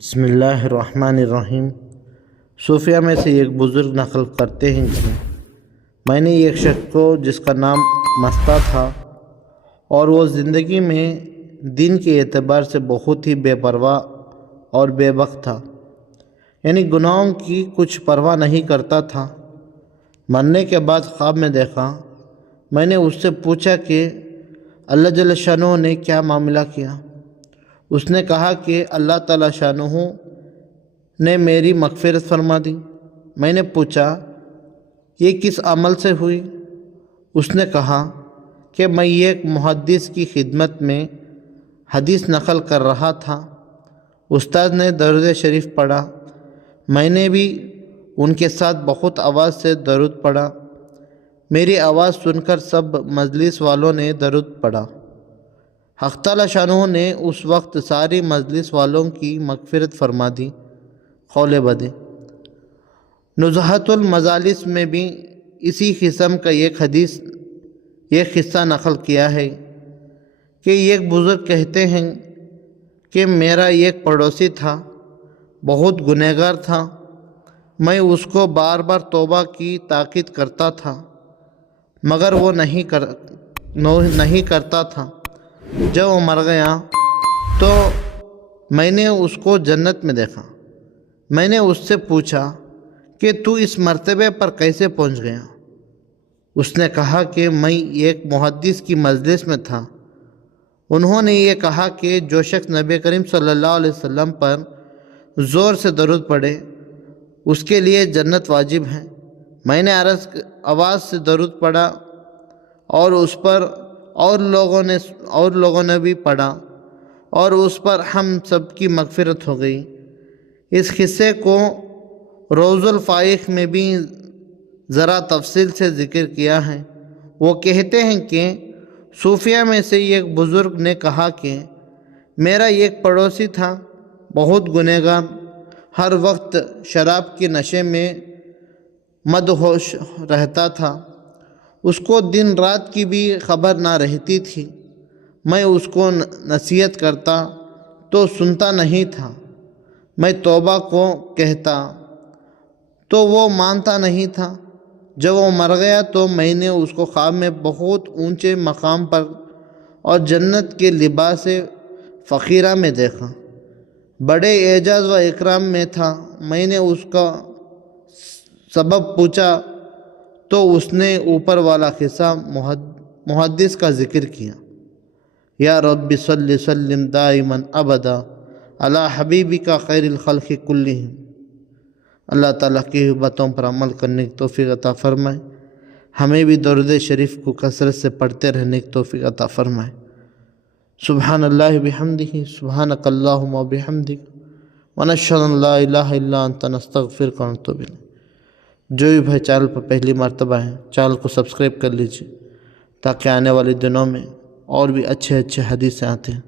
بسم اللہ الرحمن الرحیم۔ صوفیہ میں سے ایک بزرگ نقل کرتے ہیں کہ میں نے ایک شخص کو جس کا نام مستہ تھا اور وہ زندگی میں دین کے اعتبار سے بہت ہی بے پرواہ اور بے بخت تھا، یعنی گناہوں کی کچھ پرواہ نہیں کرتا تھا۔ مرنے کے بعد خواب میں دیکھا۔ میں نے اس سے پوچھا کہ اللہ جل شانہ نے کیا معاملہ کیا؟ اس نے کہا کہ اللہ تعالی شانہ نے میری مغفرت فرما دی۔ میں نے پوچھا یہ کس عمل سے ہوئی؟ اس نے کہا کہ میں ایک محدث کی خدمت میں حدیث نقل کر رہا تھا۔ استاد نے درود شریف پڑھا، میں نے بھی ان کے ساتھ بہت آواز سے درود پڑھا۔ میری آواز سن کر سب مجلس والوں نے درود پڑھا۔ حق تعالی شانہ نے اس وقت ساری مجلس والوں کی مغفرت فرما دی۔ قول بدی نزہۃ المجالس میں بھی اسی قسم کا ایک قصہ نقل کیا ہے کہ ایک بزرگ کہتے ہیں کہ میرا ایک پڑوسی تھا، بہت گنہگار تھا۔ میں اس کو بار بار توبہ کی تاکید کرتا تھا مگر وہ نہیں کرتا تھا۔ جب وہ مر گیا تو میں نے اس کو جنت میں دیکھا۔ میں نے اس سے پوچھا کہ تو اس مرتبے پر کیسے پہنچ گیا؟ اس نے کہا کہ میں ایک محدث کی مجلس میں تھا، انہوں نے یہ کہا کہ جو شخص نبی کریم صلی اللہ علیہ وسلم پر زور سے درود پڑھے اس کے لیے جنت واجب ہے۔ میں نے آواز سے درود پڑھا اور اس پر اور لوگوں نے بھی پڑھا اور اس پر ہم سب کی مغفرت ہو گئی۔ اس قصے کو روض الفائق میں بھی ذرا تفصیل سے ذکر کیا ہے۔ وہ کہتے ہیں کہ صوفیہ میں سے ایک بزرگ نے کہا کہ میرا ایک پڑوسی تھا، بہت گنہگار، ہر وقت شراب کے نشے میں مدہوش رہتا تھا۔ اس کو دن رات کی بھی خبر نہ رہتی تھی۔ میں اس کو نصیحت کرتا تو سنتا نہیں تھا، میں توبہ کو کہتا تو وہ مانتا نہیں تھا۔ جب وہ مر گیا تو میں نے اس کو خواب میں بہت اونچے مقام پر اور جنت کے لباس فخیرہ میں دیکھا، بڑے اعزاز و اکرام میں تھا۔ میں نے اس کا سبب پوچھا تو اس نے اوپر والا قصہ محدث کا ذکر کیا۔ یا رب صلی سلم دائما ابدا علی حبیبک خیر الخلق کلہم۔ اللہ تعالیٰ کی باتوں پر عمل کرنے کی توفیق عطا فرمائے، ہمیں بھی درود شریف کو کثرت سے پڑھتے رہنے کی توفیق عطا فرمائے۔ سبحان اللہ بحمدہ، سبحانک اللہم وبحمدک، ونشہد ان لا الہ الا انت نستغفرک ونتوب الیک۔ جو بھی بھائی چینل پر پہلی مرتبہ ہیں چینل کو سبسکرائب کر لیجیے تاکہ آنے والے دنوں میں اور بھی اچھے حدیثیں آتے ہیں۔